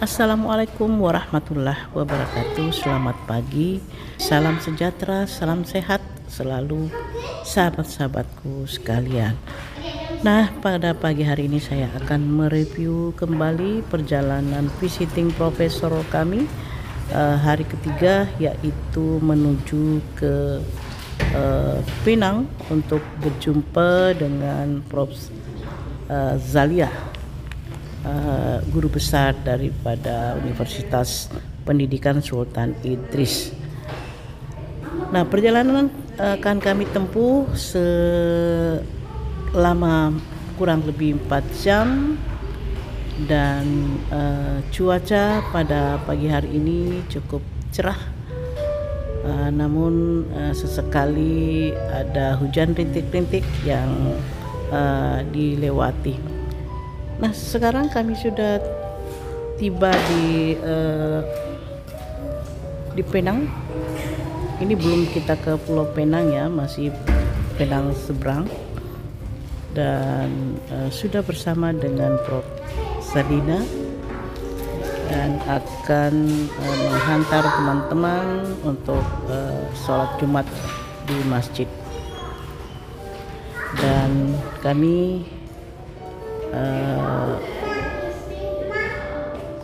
Assalamualaikum warahmatullahi wabarakatuh. Selamat pagi, salam sejahtera, salam sehat selalu sahabat-sahabatku sekalian. Nah, pada pagi hari ini saya akan mereview kembali perjalanan visiting profesor kami hari ketiga, yaitu menuju ke Penang untuk berjumpa dengan Prof. Zalia, guru besar daripada Universitas Pendidikan Sultan Idris. Nah, perjalanan akan kami tempuh selama kurang lebih 4 jam dan cuaca pada pagi hari ini cukup cerah. Namun sesekali ada hujan rintik-rintik yang dilewati. Nah, sekarang kami sudah tiba di Penang. Ini belum kita ke Pulau Penang ya, masih Penang seberang. Dan sudah bersama dengan Prof. Zalina dan akan menghantar teman-teman untuk sholat Jumat di masjid. Dan kami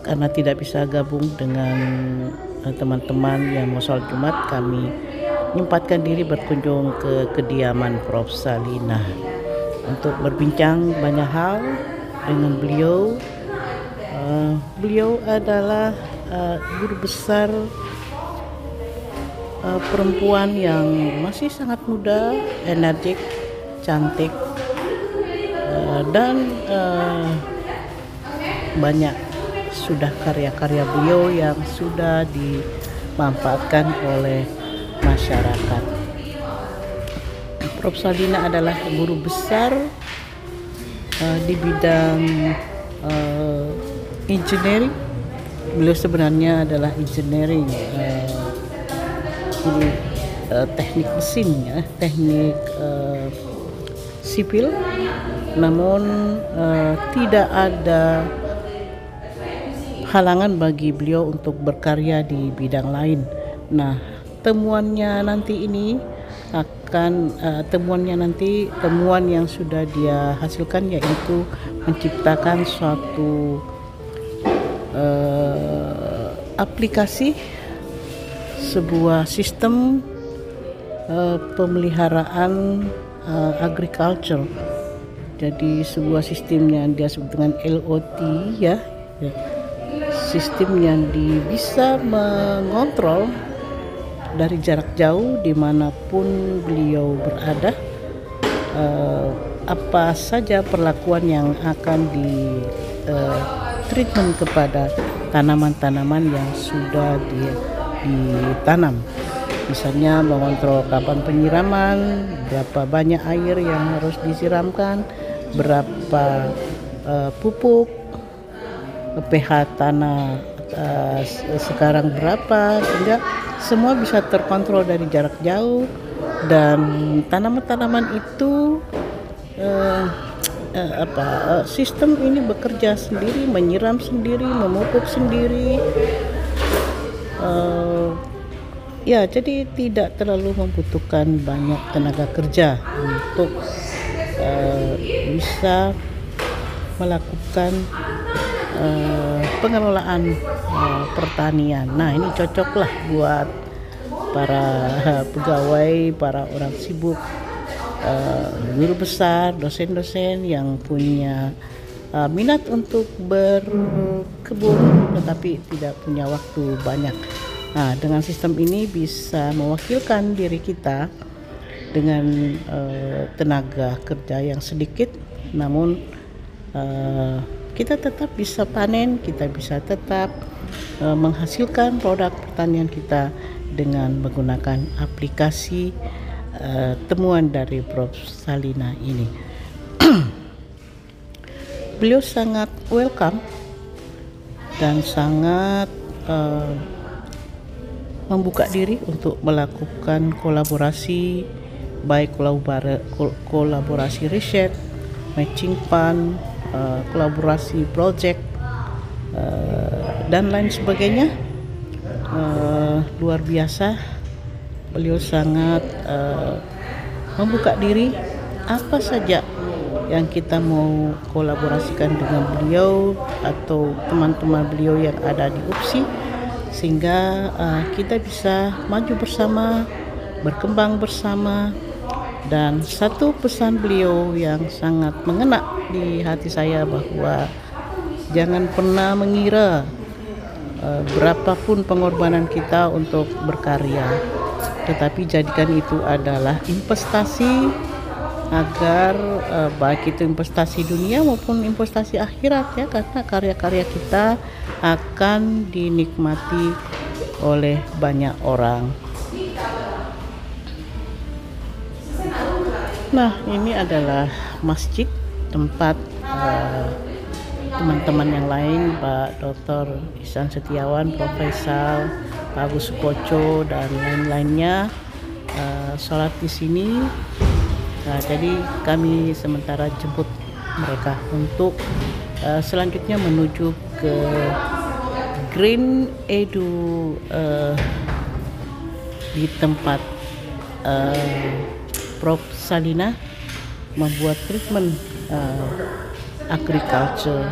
karena tidak bisa gabung dengan teman-teman yang mau sholat Jumat, kami menyempatkan diri berkunjung ke kediaman Prof. Zalina untuk berbincang banyak hal dengan beliau. Beliau adalah guru besar perempuan yang masih sangat muda, energik, cantik, dan banyak sudah karya-karya beliau yang sudah dimanfaatkan oleh masyarakat. Prof. Zalina adalah guru besar di bidang engineering. Beliau sebenarnya adalah engineering, teknik mesin ya, teknik sipil. Namun tidak ada halangan bagi beliau untuk berkarya di bidang lain. Nah, temuan yang sudah dia hasilkan yaitu menciptakan suatu aplikasi, sebuah sistem pemeliharaan agriculture. Jadi sebuah sistem yang dia sebut dengan LOT ya. Sistem yang bisa mengontrol dari jarak jauh dimanapun beliau berada, apa saja perlakuan yang akan di treatment kepada tanaman-tanaman yang sudah ditanam. Misalnya mengontrol kapan penyiraman, berapa banyak air yang harus disiramkan, berapa pupuk, pH tanah sekarang berapa, sehingga semua bisa terkontrol dari jarak jauh. Dan tanaman-tanaman itu sistem ini bekerja sendiri, menyiram sendiri, memupuk sendiri. Jadi tidak terlalu membutuhkan banyak tenaga kerja untuk bisa melakukan pengelolaan pertanian. Nah, ini cocoklah buat para pegawai, para orang sibuk, guru besar, dosen-dosen yang punya minat untuk berkebun tetapi tidak punya waktu banyak. Nah, dengan sistem ini bisa mewakilkan diri kita dengan tenaga kerja yang sedikit, namun kita tetap bisa panen, kita bisa tetap menghasilkan produk pertanian kita dengan menggunakan aplikasi temuan dari Prof. Zalina ini. Beliau sangat welcome dan sangat membuka diri untuk melakukan kolaborasi, baik kolaborasi riset, matching fund, kolaborasi project, dan lain sebagainya. Luar biasa, beliau sangat membuka diri. Apa saja yang kita mau kolaborasikan dengan beliau atau teman-teman beliau yang ada di UPSI, sehingga kita bisa maju bersama, berkembang bersama. Dan satu pesan beliau yang sangat mengena di hati saya, bahwa jangan pernah mengira berapapun pengorbanan kita untuk berkarya, tetapi jadikan itu adalah investasi agar baik itu investasi dunia maupun investasi akhirat ya, karena karya-karya kita akan dinikmati oleh banyak orang. Nah, ini adalah masjid tempat teman-teman yang lain, Pak Dr. Ihsan Setiawan, Profesor Pak Agus Sukoco dan lain-lainnya sholat di sini. Nah, jadi kami sementara jemput mereka untuk selanjutnya menuju ke Green Edu di tempat Prof. Salina membuat treatment agriculture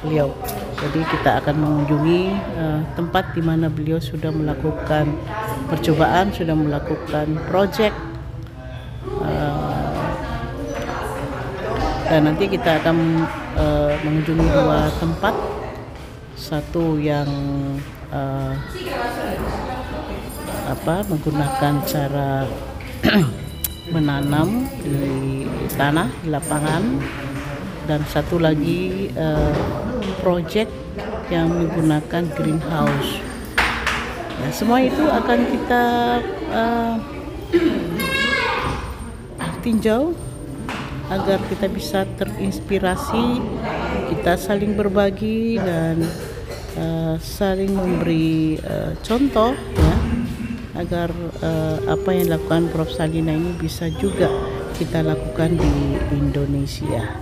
beliau. Jadi kita akan mengunjungi tempat di mana beliau sudah melakukan percobaan, sudah melakukan project, dan nanti kita akan mengunjungi dua tempat. Satu yang menggunakan cara menanam di tanah, di lapangan, dan satu lagi project yang menggunakan greenhouse. Nah, semua itu akan kita tinjau agar kita bisa terinspirasi, kita saling berbagi dan saling memberi contoh ya, agar apa yang dilakukan Prof. Salina ini bisa juga kita lakukan di Indonesia.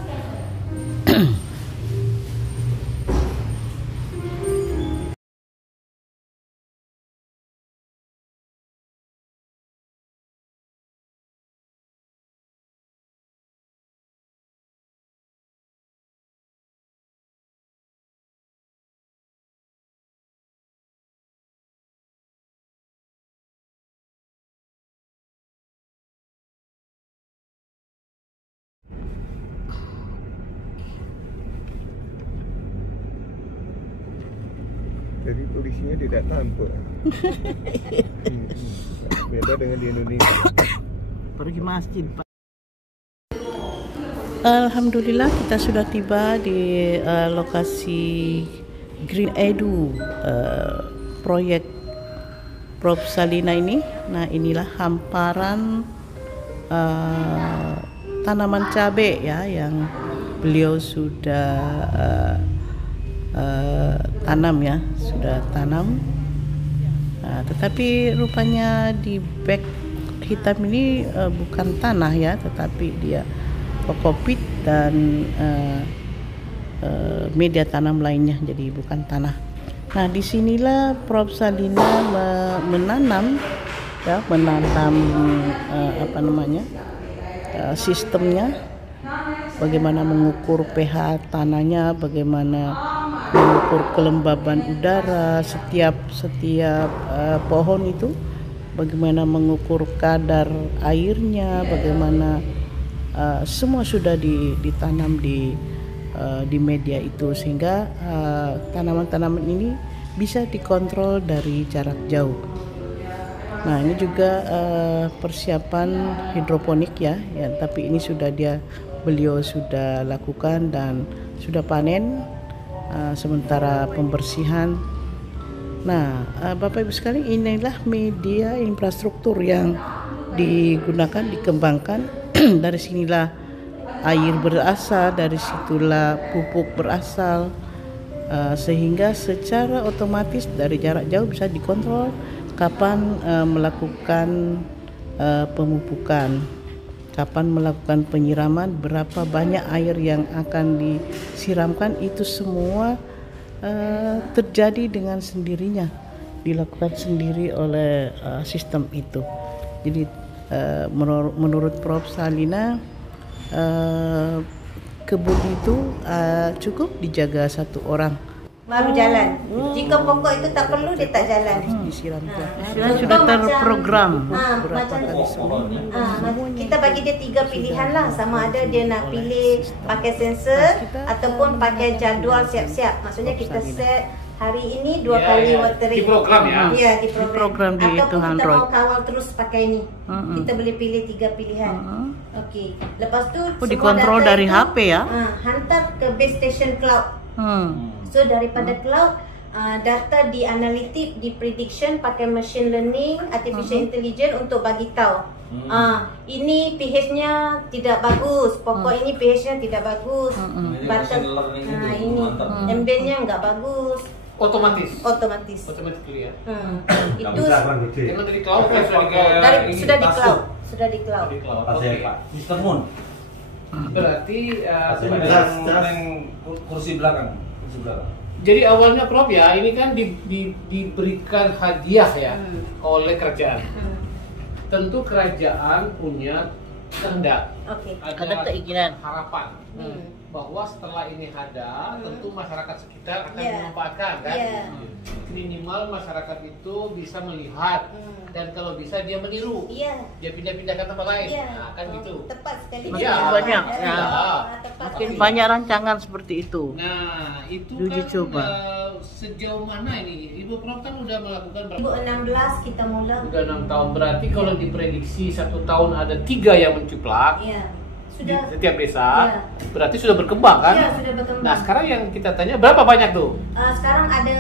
Jadi polisinya tidak tampak. Beda dengan di Indonesia. Pergi masjid, Pak. Alhamdulillah kita sudah tiba di lokasi Green Edu, proyek Prof. Salina ini. Nah, inilah hamparan tanaman cabai ya yang beliau sudah tanam ya, sudah tanam. Tetapi rupanya di bag hitam ini bukan tanah ya, tetapi dia kokopit dan media tanam lainnya, jadi bukan tanah. Nah, disinilah Prof. Salina menanam sistemnya, bagaimana mengukur pH tanahnya, bagaimana mengukur kelembaban udara setiap pohon itu, bagaimana mengukur kadar airnya, bagaimana semua sudah ditanam di media itu, sehingga tanaman-tanaman ini bisa dikontrol dari jarak jauh. Nah, ini juga persiapan hidroponik ya, tapi ini beliau sudah lakukan dan sudah panen. Sementara pembersihan. Nah, Bapak Ibu sekalian, inilah media infrastruktur yang digunakan, dikembangkan. Dari sinilah air berasal, dari situlah pupuk berasal, sehingga secara otomatis dari jarak jauh bisa dikontrol kapan melakukan pemupukan, kapan melakukan penyiraman, berapa banyak air yang akan disiramkan. Itu semua terjadi dengan sendirinya, dilakukan sendiri oleh sistem itu. Jadi menurut Prof Salina, kebun itu cukup dijaga satu orang. Baru jalan. Jika pokok itu tak perlu, dia tak jalan. Disiramkan. Sudah terprogram. Macam kita bagi dia 3 pilihan lah. Sama ada dia nak pilih pakai sensor ataupun pakai jadual siap-siap. Maksudnya kita set hari ini 2 kali watering. Di program ya? Ya, di program. Di itu Ataupun kita Android. mau kawal terus pakai ni. Kita boleh pilih 3 pilihan. Okey. Lepas tu dikontrol dari HP ya? Hantar ke base station cloud. So daripada cloud, data di analitik, di prediction pakai machine learning, artificial intelligence untuk bagi tahu. Ini pH-nya tidak bagus, pokok ini pH-nya tidak bagus. Batas ini ambient-nya enggak bagus. Otomatis ya. Itu Karena dari cloud kan sudah di cloud. Sudah di cloud. Oke. Mr. Moon. Berarti kursi belakang. jadi awalnya Prof ya, ini kan diberikan hadiah ya oleh kerajaan. Tentu kerajaan punya kehendak. Oke. Ada keinginan. Harapan bahwa setelah ini ada, tentu masyarakat sekitar akan Yeah. memanfaatkan kan. Yeah. Minimal masyarakat itu bisa melihat dan kalau bisa dia meniru. Iya. Dia pindah-pindah ke tempat lain. Iya. Nah, kan gitu. Tepat sekali. Makin banyak. Ya. Tepat Makin sekali. banyak rancangan seperti itu. Nah, itu Uji kan coba. Sejauh mana ini? Ibu Prof kan udah melakukan berapa? 2016 kita mula. Udah 6 tahun. Berarti kalau diprediksi 1 tahun ada 3 yang mencuplak Iya. di Sudah. setiap desa. Iya. Berarti sudah berkembang kan? Iya, sudah berkembang. Nah, sekarang yang kita tanya berapa banyak tuh? Sekarang ada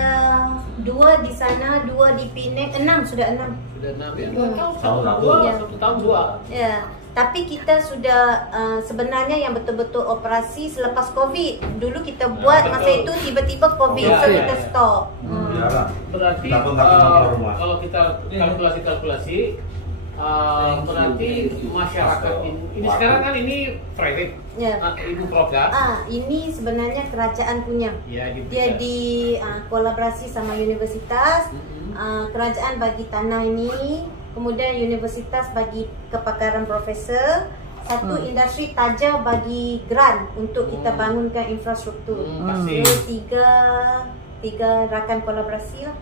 2 di sana, 2 di Penang, 6 sudah 6. Sudah 6 ya. Tahun lalu. Iya. 1 tahun 2. Ya. Tapi kita sudah sebenarnya yang betul-betul operasi selepas Covid. Dulu kita buat masa betul. itu tiba-tiba Covid, Iya, so iya, kita iya. stop. Berarti Kita pun tak pernah rumah. kalau kita kalkulasi berarti masyarakat ini sekarang kan ini private. Ya. Ibu Prof ya? Ini sebenarnya kerajaan punya. Ya, gitu. Dia di kolaborasi sama universitas. Kerajaan bagi tanah ini, kemudian universitas bagi kepakaran profesor, satu industri tajam bagi grant untuk kita bangunkan infrastruktur. Pasti. So, tiga rakan kolaborasi lah.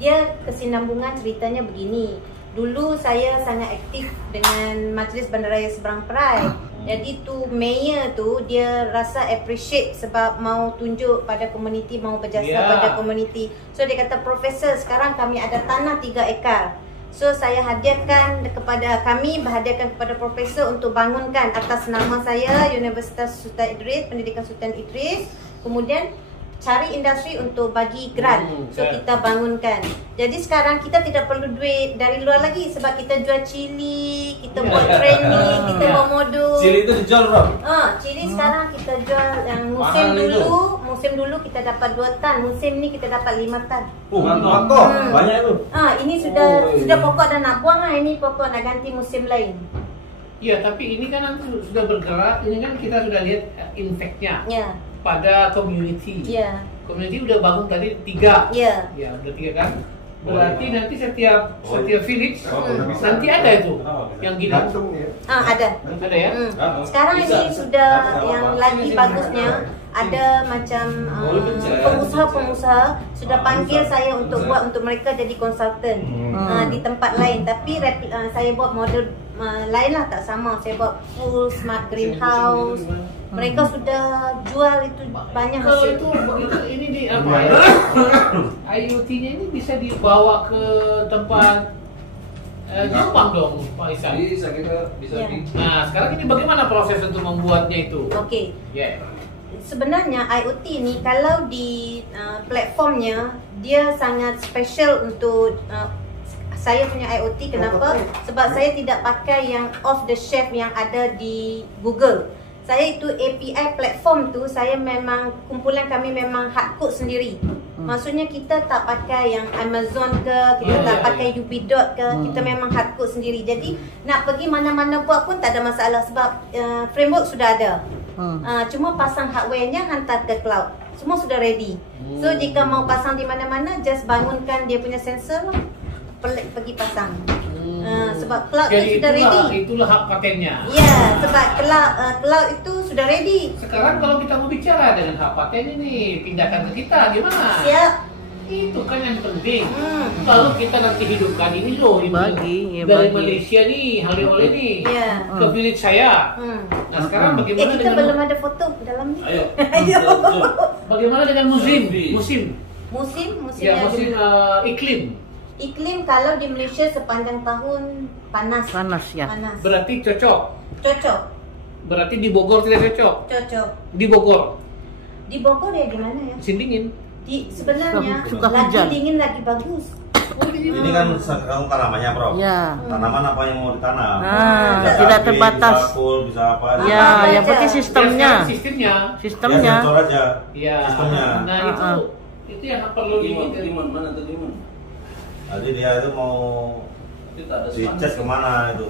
Dia kesinambungan ceritanya begini. Dulu saya sangat aktif dengan Majlis Bandaraya Seberang Perai. Jadi tu mayor tu dia rasa appreciate sebab mau tunjuk pada komuniti, mau berjasa pada komuniti. So dia kata, "Profesor, sekarang kami ada tanah 3 ekar. So saya hadiahkan kepada kami, berhadiahkan kepada profesor untuk bangunkan atas nama saya Universitas Sultan Idris, Pendidikan Sultan Idris. Kemudian cari industri untuk bagi grant. So kita bangunkan. Jadi sekarang kita tidak perlu duit dari luar lagi sebab kita jual cili, kita buat training, kita buat modul. Cili itu dijual bro? Cili sekarang kita jual yang musim dulu kita dapat 2 tan, musim ni kita dapat 5 tan. Mantap. Banyak itu. Ini sudah pokok dah nak buang lah, ini pokok nak ganti musim lain. Iya, tapi ini kan nanti sudah bergerak, ini kan kita sudah lihat impact-nya Ya. pada community. Ya. Community udah bangun tadi 3. Ya. Ya, udah 3 kan? Berarti nanti setiap village nanti ada itu yang gini. Gantung ya. Ada. Ada ya? Sekarang ini sudah yang lagi bagusnya ada macam pengusaha-pengusaha sudah panggil saya untuk buat untuk mereka jadi konsultan di tempat lain. Tapi saya buat model lain lah, tak sama. Saya buat full smart greenhouse. Mereka sudah jual itu banyak Kalau hasil. itu begitu ini di apa ya? IoT-nya ini bisa dibawa ke tempat Jepang dong, Pak Isan. Bisa kita Ya. Nah, sekarang ini bagaimana proses untuk membuatnya itu? Okey. Ya. Sebenarnya IoT ni kalau di platformnya dia sangat special untuk saya punya IoT. Kenapa? Sebab saya tidak pakai yang off the shelf yang ada di Google. Saya itu API platform tu saya memang kumpulan kami memang hard code sendiri. Maksudnya kita tak pakai yang Amazon ke, kita tak pakai UB.dot ke, kita memang hard code sendiri. Jadi nak pergi mana-mana buat pun tak ada masalah sebab framework sudah ada. Cuma pasang hardware-nya hantar ke cloud. semua sudah ready. So jika mau pasang di mana-mana, just bangunkan dia punya sensor, pergi pasang. Sebab cloud Jadi itu sudah ready. itulah hak patennya. Ya, sebab cloud itu sudah ready. Sekarang kalau kita mau bicara dengan hak paten ini, pindahkan ke kita gimana? Siap. Itu kan yang penting. Lalu kita nanti hidupkan ini loh, ini Bagi, ya dari bagi. Malaysia nih, oleh-oleh nih, Ya. ke village saya. Nah sekarang bagaimana Kita dengan belum ada foto dalam ni. Ayo. Ayo. bagaimana dengan musim? Musim Ya, musim iklim. Iklim kalau di Malaysia sepanjang tahun panas. Panas ya. Panas. Berarti cocok. Cocok. Berarti di Bogor tidak cocok. Cocok. Di Bogor Di Bogor ya di mana ya? musim dingin. Sebenarnya Suka lagi hujan. dingin lagi bagus. Ini kan sekarang tanamannya, Prof. Ya. Tanaman apa yang mau ditanam? Tidak Bisa terbatas. Bisa full, bisa apa? Ya, Apa yang aja. penting sistemnya. Ya, sistemnya. Sistemnya. Ya, sensor aja. Iya. Sistemnya. Nah itu yang perlu Timun mana tuh timun? Jadi dia itu mau dicek kemana itu?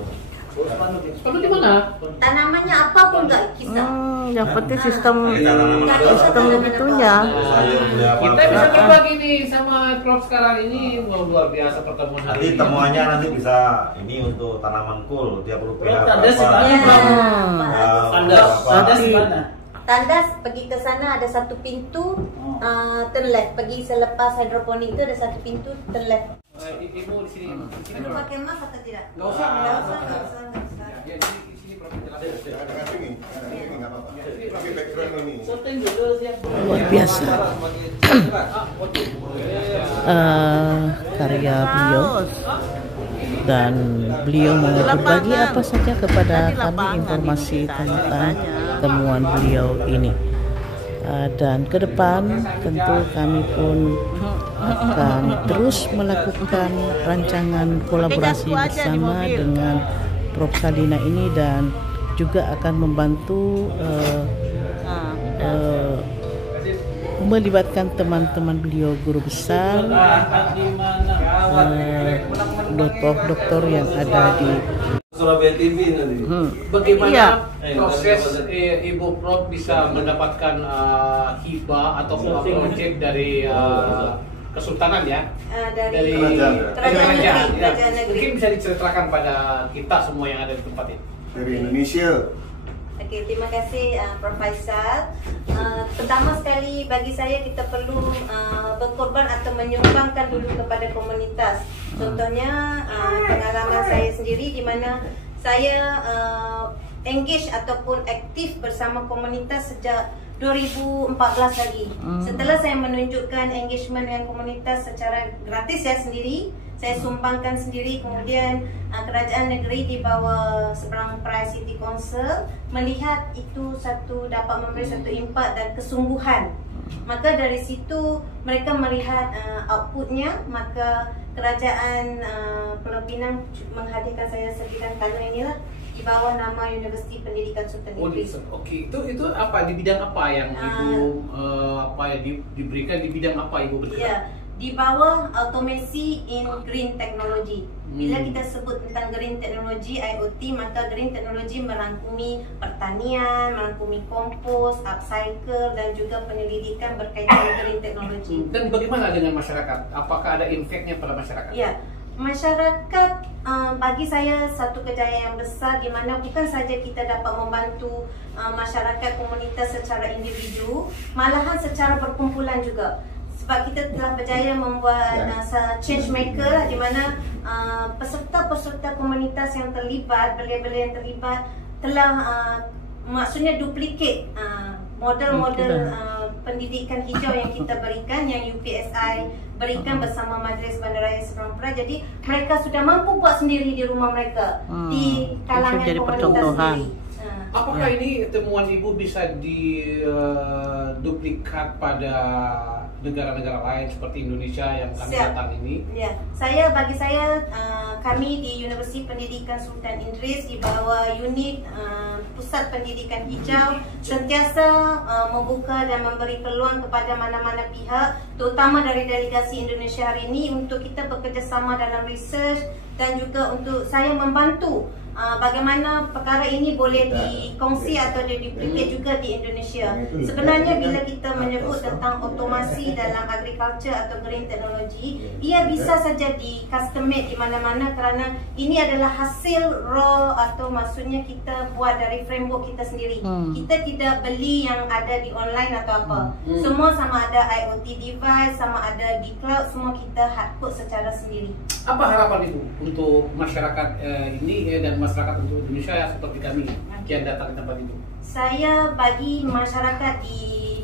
Perlu di mana? Tanamannya apapun enggak kisah. Yang penting sistem Nggak bisa sistem tanaman begitunya. Sayur beli apa? Kita bisa berbagi nih sama Prof sekarang ini luar biasa pertemuan hari Nanti ini. temuannya nanti bisa ini untuk tanaman cool. Dia perlu pH Tanda berapa? sebanyak Ya. Tanda di mana? Tandas pergi ke sana ada satu pintu, turn left. Pergi selepas hidroponik itu ada satu pintu, turn left. Ibu di sini. Perlu pakai mask atau tidak? Nggak usah. Nggak usah, nggak usah, nggak usah. Ya, di sini Prof jelaskan. Ada sini nggak apa-apa. Tapi background ini. Syuting dulu siap. Luar biasa. Karya beliau dan beliau mau berbagi apa saja kepada kami informasi tentang temuan beliau ini. Dan ke depan tentu kami pun akan terus melakukan rancangan kolaborasi bersama dengan Prof Salina ini dan juga akan membantu melibatkan teman-teman beliau guru besar, doktor yang ada di Surabaya TV nanti. Bagaimana Iya. proses Ibu Prof bisa mendapatkan hibah atau project dari Kesultanan ya? Dari Kerajaan. Ya. Kerajaan negeri. Mungkin bisa diceritakan pada kita semua yang ada di tempat ini. Dari Indonesia. Okey, terima kasih Prof Faisal. Pertama sekali bagi saya kita perlu berkorban atau menyumbangkan dulu kepada komunitas. Contohnya pengalaman saya sendiri di mana saya engage ataupun aktif bersama komunitas sejak 2014 lagi. Setelah saya menunjukkan engagement dengan komunitas secara gratis saya sendiri, saya sumbangkan sendiri, kemudian kerajaan negeri di bawah Seberang Perai City Council melihat itu dapat memberi satu impak dan kesungguhan. Maka dari situ mereka melihat outputnya, maka kerajaan Pulau Pinang menghadirkan saya sebidang tanah inilah di bawah nama Universiti Pendidikan Sultan Idris. Oke, itu apa di bidang apa yang Ibu diberikan di bidang apa Ibu bergerak? Ya, di bawah automasi in green technology. Bila kita sebut tentang green technology IoT, maka green technology merangkumi pertanian, merangkumi kompos, upcycle dan juga penyelidikan berkaitan dengan green technology. Dan bagaimana dengan masyarakat? Apakah ada impact-nya pada masyarakat? Ya, masyarakat bagi saya satu kejayaan yang besar di mana bukan saja kita dapat membantu masyarakat komunitas secara individu, malahan secara perkumpulan juga. Sebab kita telah berjaya membuat change maker di mana peserta-peserta komunitas yang terlibat, belia-belia yang terlibat telah maksudnya duplicate model-model pendidikan hijau yang kita berikan, yang UPSI berikan bersama Majlis Bandaraya Seberang Perai. Jadi mereka sudah mampu buat sendiri di rumah mereka, di kalangan jadi komunitas percontohan. sendiri. Apakah ini temuan Ibu bisa diduplikat pada negara-negara lain seperti Indonesia yang kami Siap. datang ini? Ya, bagi saya kami di Universiti Pendidikan Sultan Idris di bawah unit Pusat Pendidikan Hijau sentiasa membuka dan memberi peluang kepada mana-mana pihak, terutama dari delegasi Indonesia hari ini untuk kita bekerjasama dalam research dan juga untuk saya membantu bagaimana perkara ini boleh dikongsi atau diduplicate juga di Indonesia. Sebenarnya bila kita menyebut tentang otomasi dalam agriculture atau green technology, ia bisa saja di custom made di mana-mana kerana ini adalah hasil raw atau maksudnya kita buat dari framework kita sendiri. Kita tidak beli yang ada di online atau apa. Semua sama ada IoT device, sama ada di cloud, semua kita hardcode secara sendiri. Apa harapan Ibu untuk masyarakat ini dan masyarakat untuk Indonesia seperti kami yang datang ke tempat itu? Saya bagi masyarakat di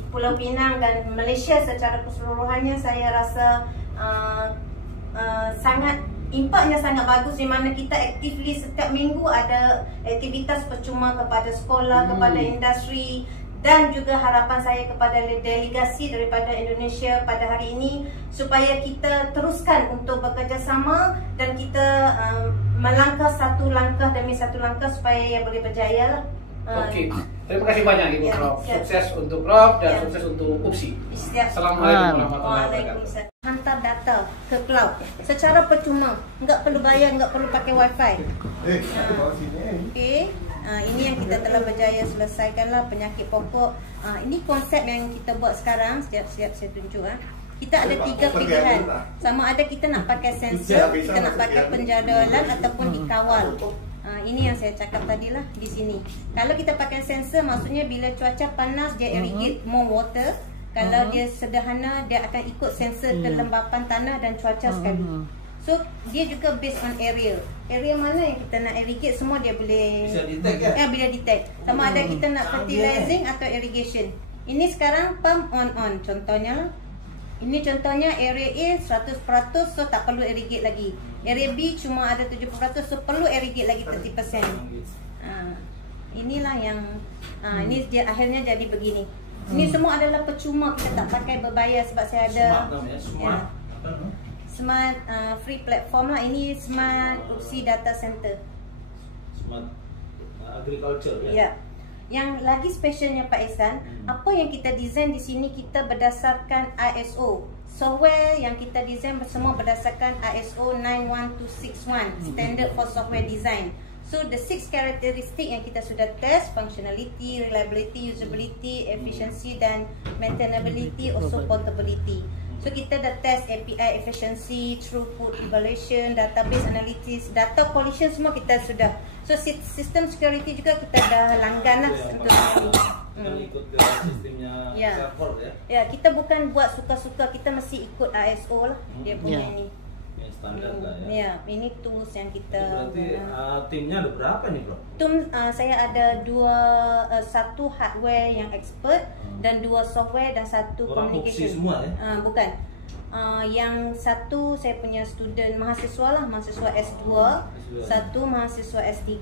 Pulau Pinang dan Malaysia secara keseluruhannya, saya rasa sangat impaknya sangat bagus di mana kita aktifly setiap minggu ada aktivitas percuma kepada sekolah, kepada industri. Dan juga harapan saya kepada delegasi daripada Indonesia pada hari ini supaya kita teruskan untuk bekerjasama dan kita melangkah satu langkah demi satu langkah supaya ia boleh berjaya lah. Okey, terima kasih banyak Ibu Prof. Sukses untuk Prof dan sukses untuk UPSI. Assalamualaikum warahmatullahi wabarakatuh. Hantar data ke cloud secara percuma, enggak perlu bayar, enggak perlu pakai wifi. Okey. Ini yang kita telah berjaya selesaikanlah penyakit pokok. Ini konsep yang kita buat sekarang. Siap saya tunjuk. Kita ada 3 pilihan. Sama ada kita nak pakai sensor, kita nak pakai penjadualan ataupun dikawal. Ini yang saya cakap tadi lah di sini. Kalau kita pakai sensor, maksudnya bila cuaca panas dia irrigate more water. Kalau dia sederhana, dia akan ikut sensor kelembapan tanah dan cuaca sekali. So dia juga based on area. Area mana yang kita nak irrigate, semua dia boleh bisa detect kan? Ya, bila detect. Sama ada kita nak fertilizing atau irrigation. Ini sekarang pump on. Contohnya ini contohnya area A 100%, so tak perlu irrigate lagi. Area B cuma ada 70%, so perlu irrigate lagi 30%. Inilah yang ini dia akhirnya jadi begini. Ini semua adalah percuma, kita tak pakai berbayar sebab saya ada Smart free platform lah. Ini Smart UPSI Data Center. Smart Agriculture ya? Ya. Yang lagi specialnya Pak Ihsan, apa yang kita design di sini kita berdasarkan ISO. Software yang kita design semua berdasarkan ISO 91261, Standard for Software Design. So the 6 characteristic yang kita sudah test, functionality, reliability, usability, efficiency dan maintainability, also portability. So kita dah test API efficiency, throughput evaluation, database analytics, data collision semua kita sudah. So system security juga kita dah langgan lah untuk itu. Ikut ke sistemnya server ya? Ya, kita bukan buat suka-suka, kita mesti ikut ISO lah. Dia punya ini. Yang standar lah ya? Ya, ini tools yang kita. Berarti timnya ada berapa nih bro? Saya ada satu hardware yang expert dan 2 software dan 1 communication. UPSI semua ya? Bukan. Yang satu saya punya student mahasiswa lah, mahasiswa S2, satu mahasiswa S3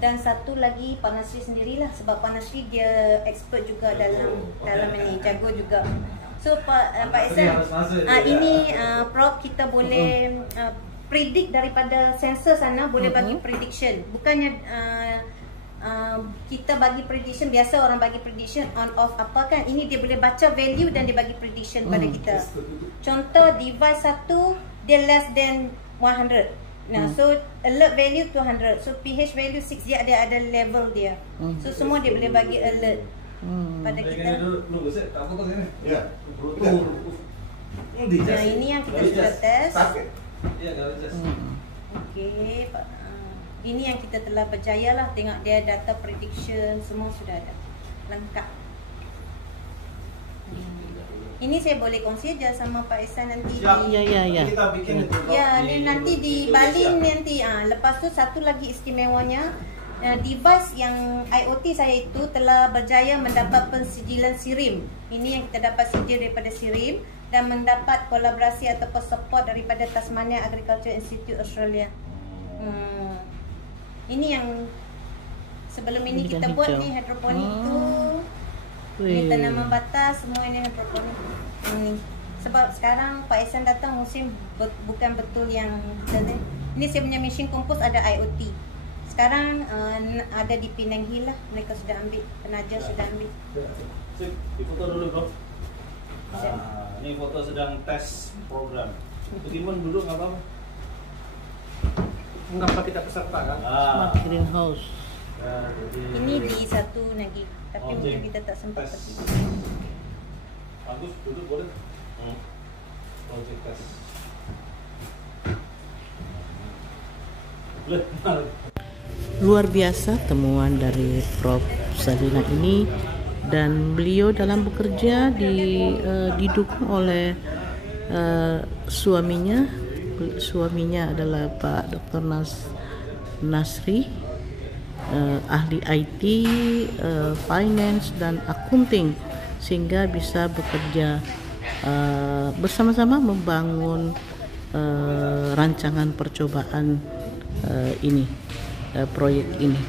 dan satu lagi Pak Nasri sendirilah sebab Pak Nasri dia expert juga dalam ini, jago juga. So Pak Ihsan, ini Prof kita boleh predict daripada sensor sana, boleh bagi prediction. Bukannya kita bagi prediction, biasa orang bagi prediction on off apa kan. Ini dia boleh baca value dan dia bagi prediction pada kita. Contoh device satu dia less than 100. Nah, so alert value 200. So pH value 6 dia ada level dia. So semua dia boleh bagi alert pada kita. Ya. Nah, ini yang kita sudah test. Iya, kalau just. Okey, ini yang kita telah berjaya lah. Tengok dia data prediction semua sudah ada lengkap. Ini saya boleh kongsi aja sama Pak Ihsan nanti. Ya. Kita bikin itu. Ya, nanti di Bali nanti. Lepas tu satu lagi istimewanya, device yang IoT saya itu telah berjaya mendapat pensijilan SIRIM. Ini yang kita dapat sijil daripada SIRIM dan mendapat kolaborasi atau support daripada Tasmania Agriculture Institute Australia. Ini yang sebelum ini kita buat ni hidroponik tu. Ini tanaman batas, semua ini hidroponik. Sebab sekarang Pak Ihsan datang musim bukan betul yang ini saya punya mesin kompos ada IoT. Sekarang ada di Penang Hill lah, mereka sudah ambil, penaja sudah ambil. Sip, difoto dulu bro. Ini foto sedang tes program. Bagaimana duduk nggak apa-apa? mengapa kita peserta kan? Smart greenhouse. Ini di satu lagi, tapi mungkin kita tak sempat pergi. Bagus, duduk boleh. Project test. Luar biasa temuan dari Prof. Salina ini, dan beliau dalam bekerja didukung oleh suaminya. Suaminya adalah Pak Dr. Nasri, ahli IT, finance dan accounting, sehingga bisa bekerja bersama-sama membangun rancangan percobaan ini, proyek ini.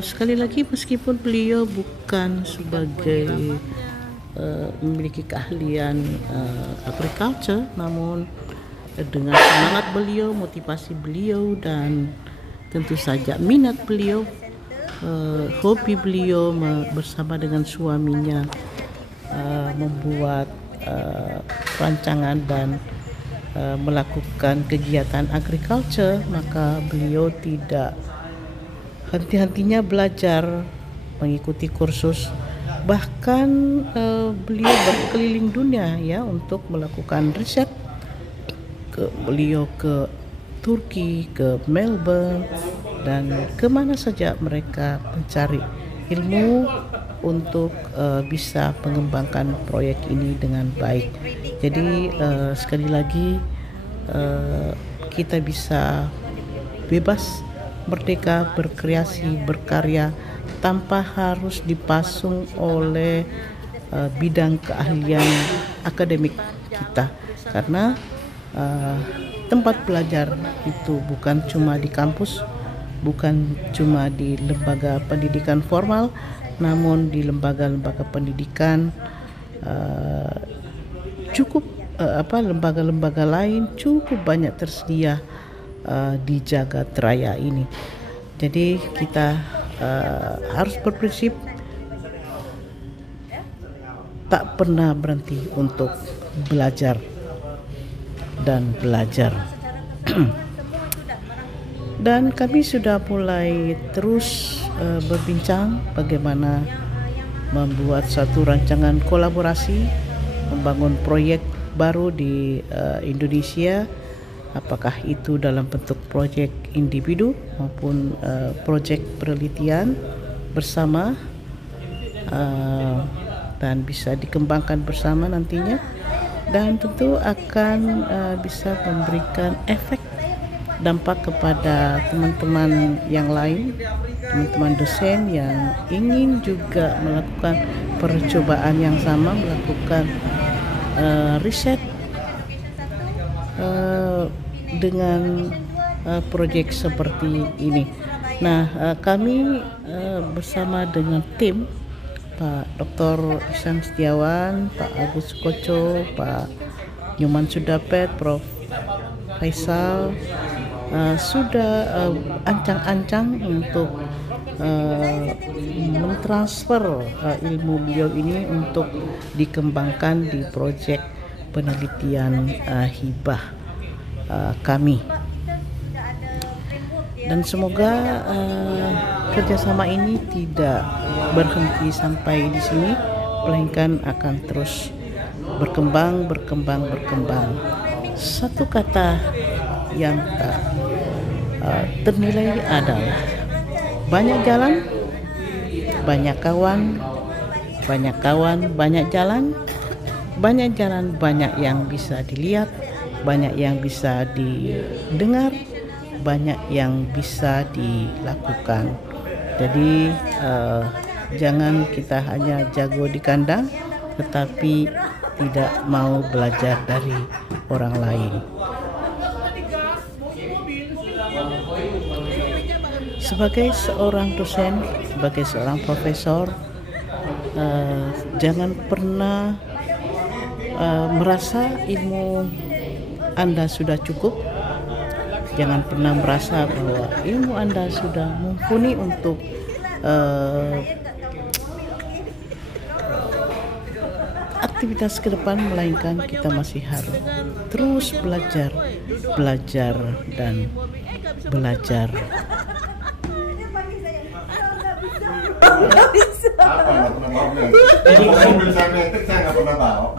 Sekali lagi, meskipun beliau bukan sebagai memiliki keahlian agriculture, namun dengan semangat beliau, motivasi beliau, dan tentu saja minat beliau, hobi beliau bersama dengan suaminya membuat rancangan dan melakukan kegiatan agriculture, maka beliau tidak henti-hentinya belajar, mengikuti kursus, bahkan beliau berkeliling dunia ya untuk melakukan riset. Beliau ke Turki, ke Melbourne, dan kemana saja mereka mencari ilmu untuk bisa mengembangkan proyek ini dengan baik. Jadi sekali lagi kita bisa bebas, merdeka, berkreasi, berkarya tanpa harus dipasung oleh bidang keahlian akademik kita, karena tempat belajar itu bukan cuma di kampus, bukan cuma di lembaga pendidikan formal, namun di lembaga-lembaga pendidikan cukup lembaga-lembaga lain cukup banyak tersedia di jagat raya ini. Jadi kita harus berprinsip tak pernah berhenti untuk belajar dan belajar. Dan kami sudah mulai terus berbincang bagaimana membuat satu rancangan kolaborasi, membangun proyek baru di Indonesia, apakah itu dalam bentuk proyek individu maupun proyek penelitian bersama, dan bisa dikembangkan bersama nantinya, dan tentu akan bisa memberikan efek dampak kepada teman-teman yang lain, teman-teman dosen yang ingin juga melakukan percobaan yang sama, melakukan riset dengan proyek seperti ini. Nah, kami bersama dengan tim Pak Dr. Ihsan Setiawan, Pak Agus Koco, Pak Nyoman Sudapet, Prof. Faisal sudah ancang-ancang untuk mentransfer ilmu beliau ini untuk dikembangkan di proyek penelitian hibah kami. Dan semoga kerjasama ini tidak berhenti sampai di sini, melainkan akan terus berkembang. Satu kata yang tak ternilai adalah banyak jalan, banyak kawan, banyak jalan, banyak yang bisa dilihat, banyak yang bisa didengar, banyak yang bisa dilakukan. Jadi jangan kita hanya jago di kandang tetapi tidak mau belajar dari orang lain. Sebagai seorang dosen, sebagai seorang profesor, jangan pernah merasa ilmu Anda sudah cukup. Jangan pernah merasa bahwa ilmu Anda sudah mumpuni untuk aktivitas ke depan, melainkan kita masih harus terus belajar dan belajar.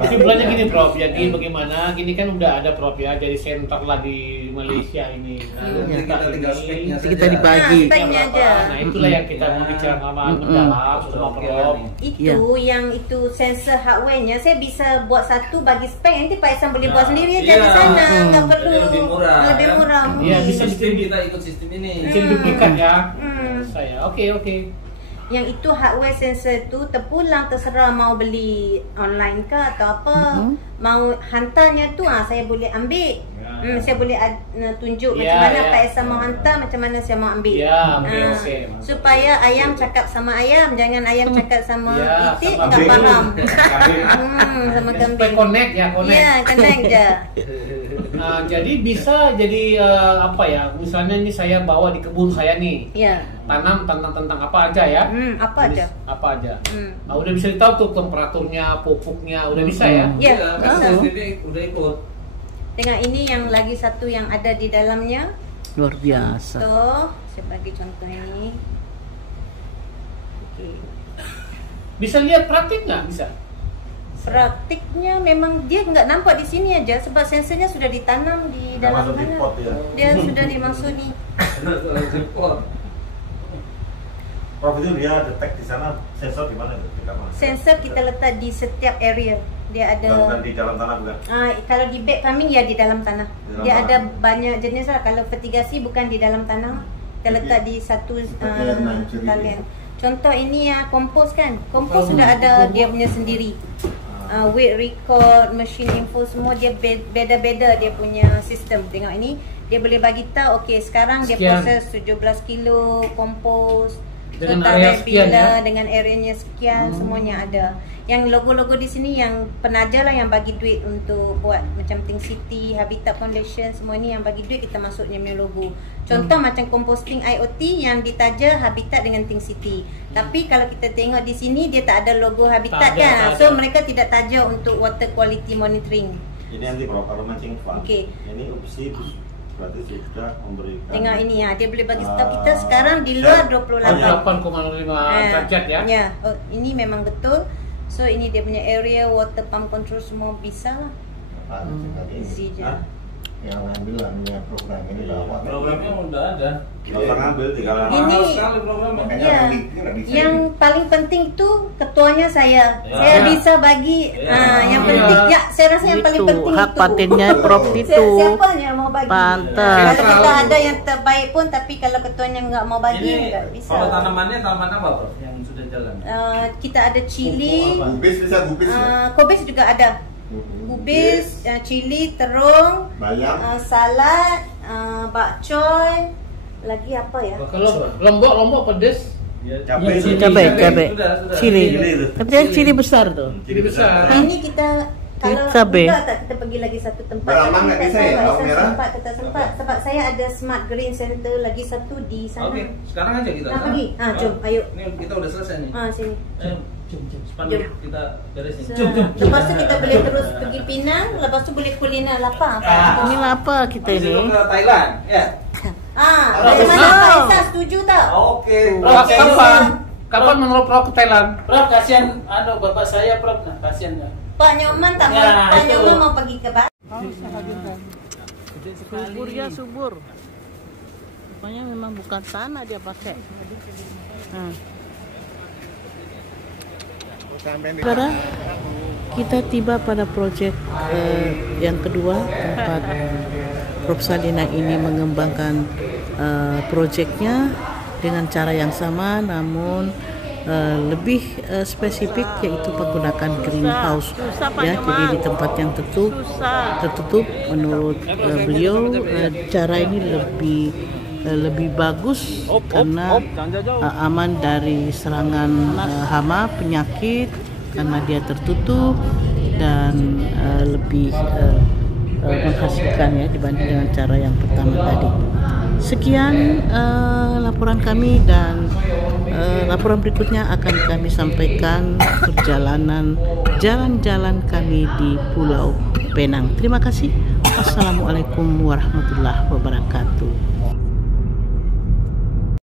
Jadi bulannya gini Prof, jadi bagaimana? Gini kan udah ada Prof ya, jadi center lah di Malaysia ini. Kita dibagi. speknya aja. Nah itulah yang kita mau bicara mendalam sama Prof. Itu yang itu sensor hardware-nya saya bisa buat satu bagi spek, nanti Pak Isan boleh buat sendiri aja di sana, nggak perlu lebih murah. Iya, bisa sistem kita ikut sistem ini. Bisa duplikat ya. Saya oke. Yang itu hardware sensor tu terpulang, terserah mau beli online ke atau apa, mau hantarnya tu saya boleh ambil. Saya boleh tunjuk macam mana Pak Esa mau hantar, macam mana saya mau ambil. Supaya ayam cakap sama ayam, jangan ayam cakap sama itik, tak faham. Sama kambing. Supaya connect ya, connect je. Jadi bisa jadi apa ya? Misalnya ini saya bawa di kebun saya nih. Tanam tentang apa aja ya? Apa aja. Nah, udah bisa ditahu tuh temperaturnya, pupuknya, udah bisa ya? Iya, bisa. Udah ikut. Dengan ini yang lagi satu yang ada di dalamnya. Luar biasa. Contoh, saya bagi contoh ini. Okay. Bisa lihat praktik nggak? Bisa. Praktiknya memang dia nggak nampak di sini aja sebab sensornya sudah ditanam di dalam sana. Dia sudah dimasuk di. Prof, itu dia detect di sana sensor di mana? Sensor kita letak di setiap area. Dia ada di dalam tanah bukan? Kalau di bag farming ya di dalam tanah. Dia ada banyak jenis lah. Kalau fertigasi bukan di dalam tanah, kita letak di satu talian. Contoh ini ya kompos kan. Kompos sudah ada dia punya sendiri. Weight record, machine info semua dia beda-beda dia punya sistem. Tengok ini dia boleh bagi tahu okey sekarang dia proses 17 kilo kompos dengan area sekian ya? Dengan areanya sekian, semuanya ada. Yang logo-logo di sini yang penaja lah yang bagi duit untuk buat macam Think City, Habitat Foundation, semua ni yang bagi duit kita masuknya punya logo. Contoh macam composting IoT yang ditaja Habitat dengan Think City. Tapi kalau kita tengok di sini dia tak ada logo Habitat kan. So mereka tidak taja untuk water quality monitoring. Ini nanti kalau mancing fun. Okey. Ini opsi berarti sudah memberikan. Tengok ini ya, dia boleh bagi tahu kita sekarang di luar 28,5 derajat ya. Ya, ini memang betul. So ini dia punya area water pump control semua bisa lah. Easy je. Yang ambil program ini dapat. Programnya udah ada. Kita ngambil tinggal Ini yang paling penting tu ketuanya saya. Saya bisa bagi yang penting saya rasa yang paling penting hak itu. patennya Prof itu. Siapa yang mau bagi? Pantas. Kalau kita ada yang terbaik pun tapi kalau ketuanya nggak mau bagi nggak bisa. Kalau tanaman apa Prof yang sudah jalan? Kita ada cili. Gubis bisa gubis Kobis juga ada. Gubis, cili, terung, bayam, salad, bakcoy, lagi apa ya? Kalau lombok pedes. Cabai. Sudah. Cili. Tapi cili besar tuh. Cili besar. Ini kita kalau cabai. kita pergi lagi satu tempat. Beralang nggak bisa ya, bawang merah? Sempat sebab saya ada Smart Green Center lagi satu di sana. Oke, sekarang aja kita. Pergi. Jom, ayo. Ini kita udah selesai nih. Sini. Jom. Jom. Kita beresin. Lepas tu kita boleh terus pergi Penang, lepas tu boleh kuliner lapar. Ini apa kita ini? Ke Thailand, ya. Bagaimana Pak Isa setuju tak? Oke. Prof, kapan menurut Prof ke Thailand? Prof, kasihan bapak saya Prof, kasihan kan. Pak Nyoman tak mau, Pak Nyoman mau pergi ke Bali. Subur ya subur. Rupanya memang bukan tanah dia pakai. Saudara, kita tiba pada proyek yang kedua tempat Prof Salina ini mengembangkan proyeknya dengan cara yang sama namun lebih spesifik yaitu menggunakan greenhouse ya, jadi di tempat yang tertutup menurut beliau cara ini lebih bagus karena aman dari serangan hama penyakit karena dia tertutup dan lebih menghasilkan ya dibanding dengan cara yang pertama tadi. Sekian laporan kami, dan laporan berikutnya akan kami sampaikan perjalanan jalan-jalan kami di Pulau Penang. Terima kasih. Assalamualaikum warahmatullahi wabarakatuh.